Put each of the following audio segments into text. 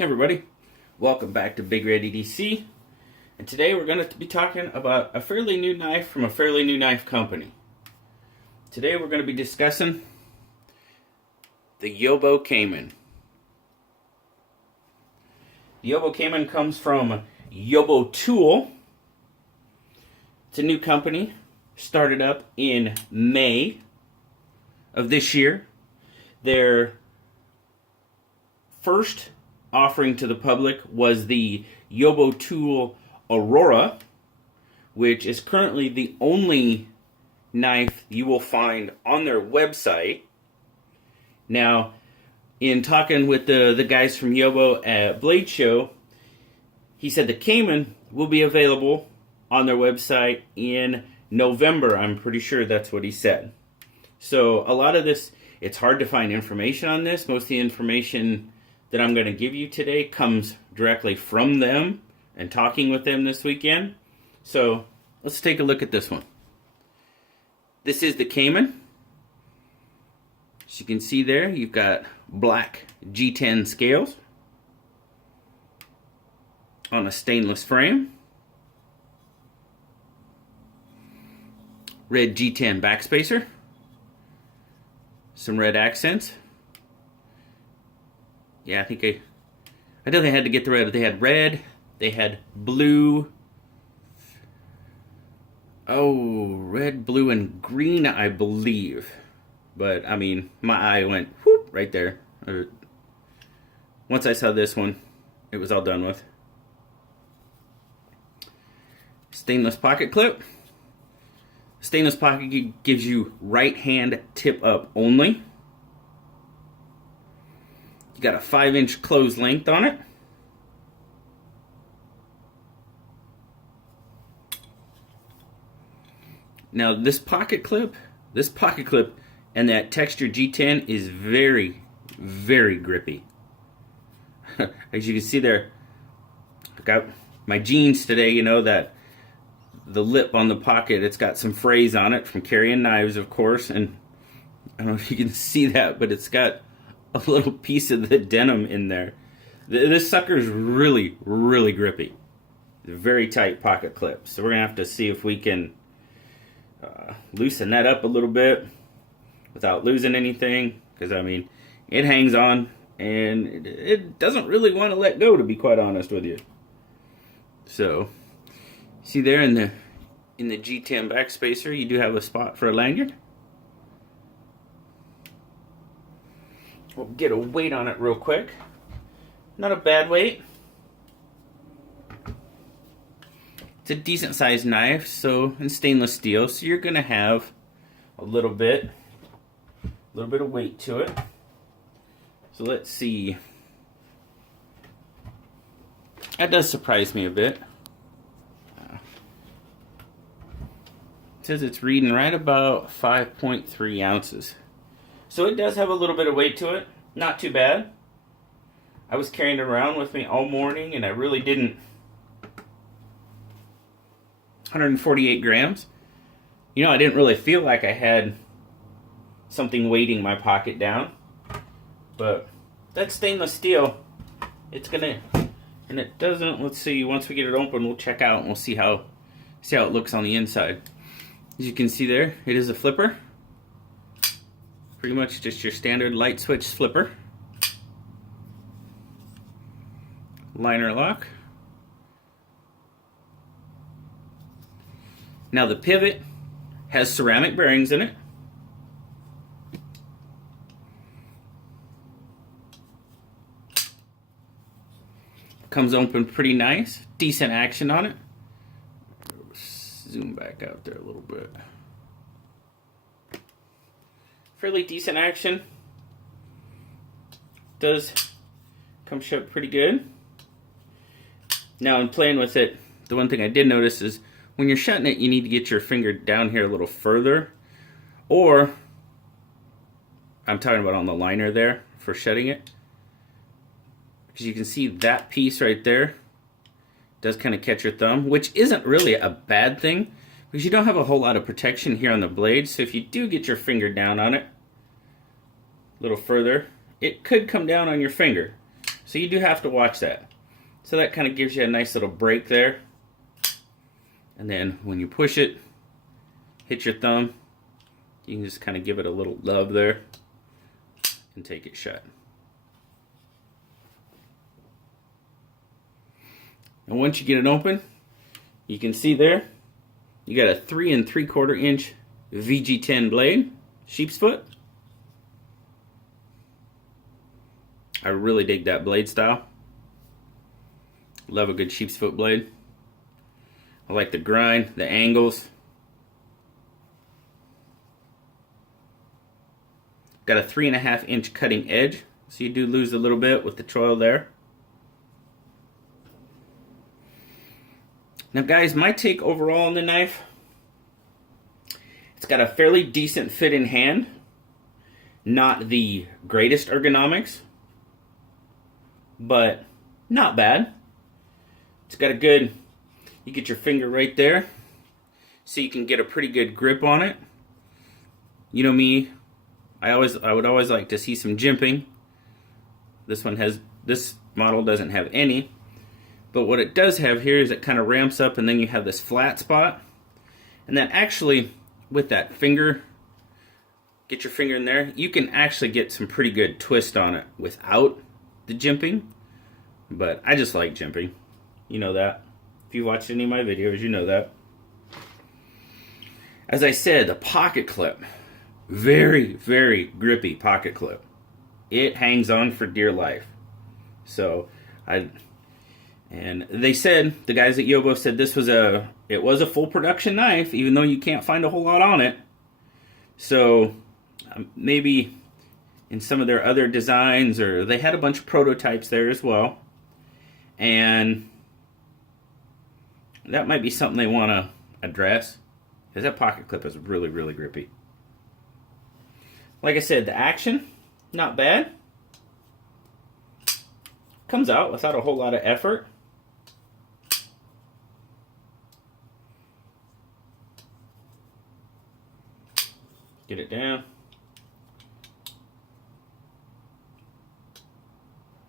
Hey everybody, welcome back to Big Red EDC, and today we're going to be talking about a fairly new knife from a fairly new knife company. Today we're going to be discussing the Yobotool Cayman. The Yobotool Cayman comes from Yobotool. It's a new company, started up in May of this year. Their first offering to the public was the Yobotool Aurora, which is currently the only knife you will find on their website. Now, in talking with the guys from Yobo at Blade Show, he said the Cayman will be available on their website in November. I'm pretty sure that's what he said. So a lot of this, it's hard to find information on this. Most of the information that I'm going to give you today comes directly from them and talking with them this weekend. So let's take a look at this one. This is the Cayman. As you can see there, you've got black G10 scales on a stainless frame. Red G10 backspacer. Some red accents. Yeah, I definitely had to get the red. They had red, they had blue. Oh, red, blue, and green, I believe. But, I mean, my eye went whoop right there. Once I saw this one, it was all done with. Stainless pocket clip. Stainless pocket gives you right hand tip up only. You got a 5-inch closed length on it. Now this pocket clip and that texture G10 is very, very grippy. As you can see there, I got my jeans today, you know, that the lip on the pocket, it's got some frays on it from carrying knives, of course, and I don't know if you can see that, but it's got a little piece of the denim in there. This sucker's really, really grippy. Very tight pocket clip. So we're going to have to see if we can loosen that up a little bit without losing anything. Because, I mean, it hangs on and it doesn't really want to let go, to be quite honest with you. So, see there in the G10 backspacer, you do have a spot for a lanyard. We'll get a weight on it real quick. Not a bad weight. It's a decent sized knife, so in stainless steel, so you're gonna have a little bit of weight to it. So let's see. That does surprise me a bit. It says it's reading right about 5.3 ounces. So it does have a little bit of weight to it. Not too bad. I was carrying it around with me all morning and I really didn't. 148 grams. You know, I didn't really feel like I had something weighting my pocket down. But that stainless steel, it's gonna, and it doesn't, let's see, once we get it open, we'll check out and we'll see how it looks on the inside. As you can see there, it is a flipper. Pretty much just your standard light switch flipper. Liner lock. Now the pivot has ceramic bearings in it. Comes open pretty nice. Decent action on it. Zoom back out there a little bit. Fairly decent action. Does come shut pretty good. Now in playing with it, the one thing I did notice is when you're shutting it, you need to get your finger down here a little further. Or, I'm talking about on the liner there for shutting it. Because you can see that piece right there does kind of catch your thumb, which isn't really a bad thing. Because you don't have a whole lot of protection here on the blade, so if you do get your finger down on it a little further, it could come down on your finger. So you do have to watch that. So that kind of gives you a nice little break there. And then when you push it, hit your thumb, you can just kind of give it a little love there and take it shut. And once you get it open, you can see there, you got a 3 3/4 inch VG10 blade, sheep's foot. I really dig that blade style. Love a good sheep's foot blade. I like the grind, the angles. Got a 3.5 inch cutting edge, so you do lose a little bit with the choil there. Now guys, my take overall on the knife, it's got a fairly decent fit in hand. Not the greatest ergonomics, but not bad. It's got a good, you get your finger right there, so you can get a pretty good grip on it. You know me, I would always like to see some jimping. This model doesn't have any. But what it does have here is it kind of ramps up and then you have this flat spot. And then actually, with that finger, get your finger in there, you can actually get some pretty good twist on it without the jimping. But I just like jimping. You know that. If you watched any of my videos, you know that. As I said, the pocket clip. Very, very grippy pocket clip. It hangs on for dear life. So, and they said, the guys at Yobo said it was a full production knife, even though you can't find a whole lot on it. So maybe in some of their other designs, or they had a bunch of prototypes there as well. And that might be something they want to address, because that pocket clip is really, really grippy. Like I said, the action, not bad. Comes out without a whole lot of effort. Get it down.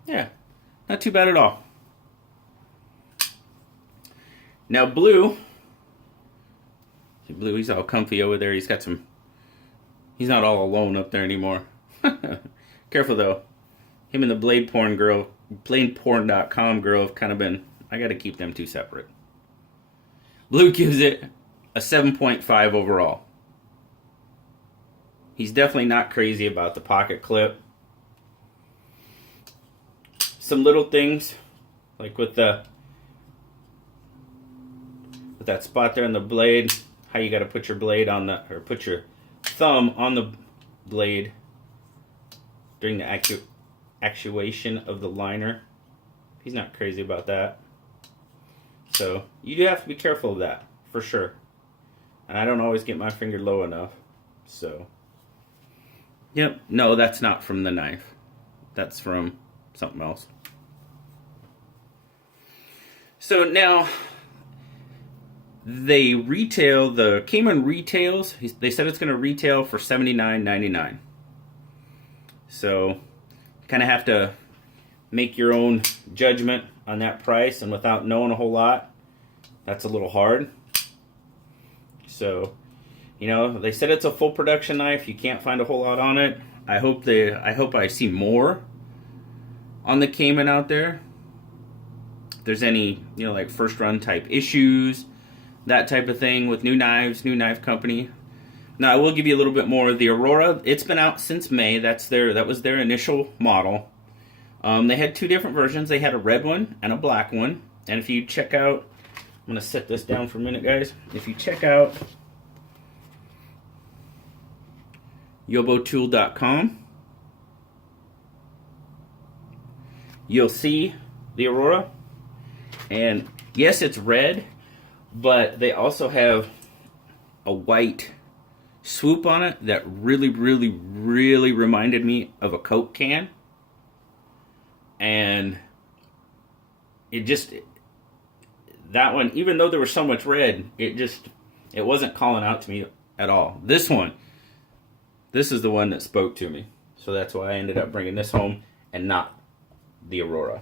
Yeah, not too bad at all. Now Blue, he's all comfy over there. He's not all alone up there anymore. Careful though. Him and the bladeporn.com girl have kind of been, I gotta keep them two separate. Blue gives it a 7.5 overall. He's definitely not crazy about the pocket clip. Some little things, like with that spot there on the blade, how you gotta put your blade on or put your thumb on the blade during the actuation of the liner. He's not crazy about that. So you do have to be careful of that, for sure. And I don't always get my finger low enough. So, yep, no, that's not from the knife. That's from something else. So now, the Cayman retails, they said it's going to retail for $79.99. So, you kind of have to make your own judgment on that price, and without knowing a whole lot, that's a little hard. So, you know, they said it's a full production knife. You can't find a whole lot on it. I hope I see more on the Cayman out there. If there's any, you know, like first run type issues, that type of thing with new knives, new knife company. Now I will give you a little bit more. The Aurora, it's been out since May. That was their initial model. They had two different versions. They had a red one and a black one. And if you check out, I'm going to set this down for a minute, guys. If you check out Yobotool.com, you'll see the Aurora. And yes, it's red, but they also have a white swoop on it that really, really, really reminded me of a Coke can. And that one, even though there was so much red, it wasn't calling out to me at all. This is the one that spoke to me. So that's why I ended up bringing this home and not the Aurora.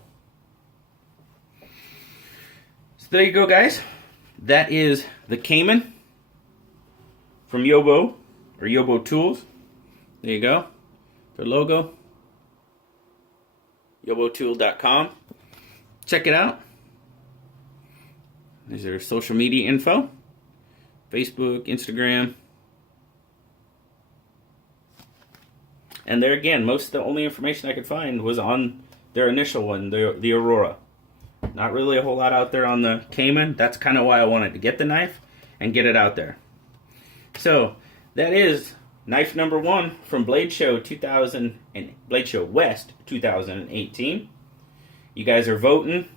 So there you go, guys. That is the Cayman from Yobo, or Yobotools. There you go. Their logo. Yobotool.com. Check it out. There's their social media info. Facebook, Instagram. And there again, most of the only information I could find was on their initial one, the Aurora. Not really a whole lot out there on the Cayman. That's kind of why I wanted to get the knife and get it out there. So that is knife number 1 from Blade Show 2000 and Blade Show West 2018. You guys are voting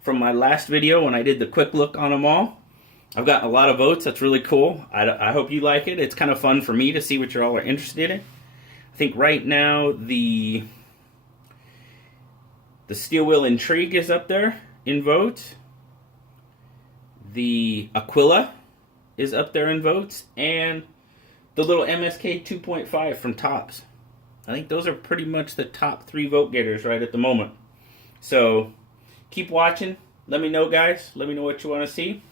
from my last video when I did the quick look on them all. I've gotten a lot of votes. That's really cool. I hope you like it. It's kind of fun for me to see what you all are interested in. I think right now the Steel Wheel Intrigue is up there in votes. The Aquila is up there in votes, and the little MSK 2.5 from Tops. I think those are pretty much the top 3 vote getters right at the moment. So keep watching. Let me know, guys. Let me know what you want to see.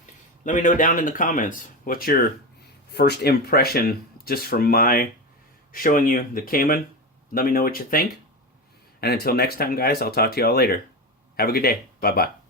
Let me know down in the comments what's your first impression just from my showing you the Cayman. Let me know what you think. And until next time, guys, I'll talk to you all later. Have a good day. Bye-bye.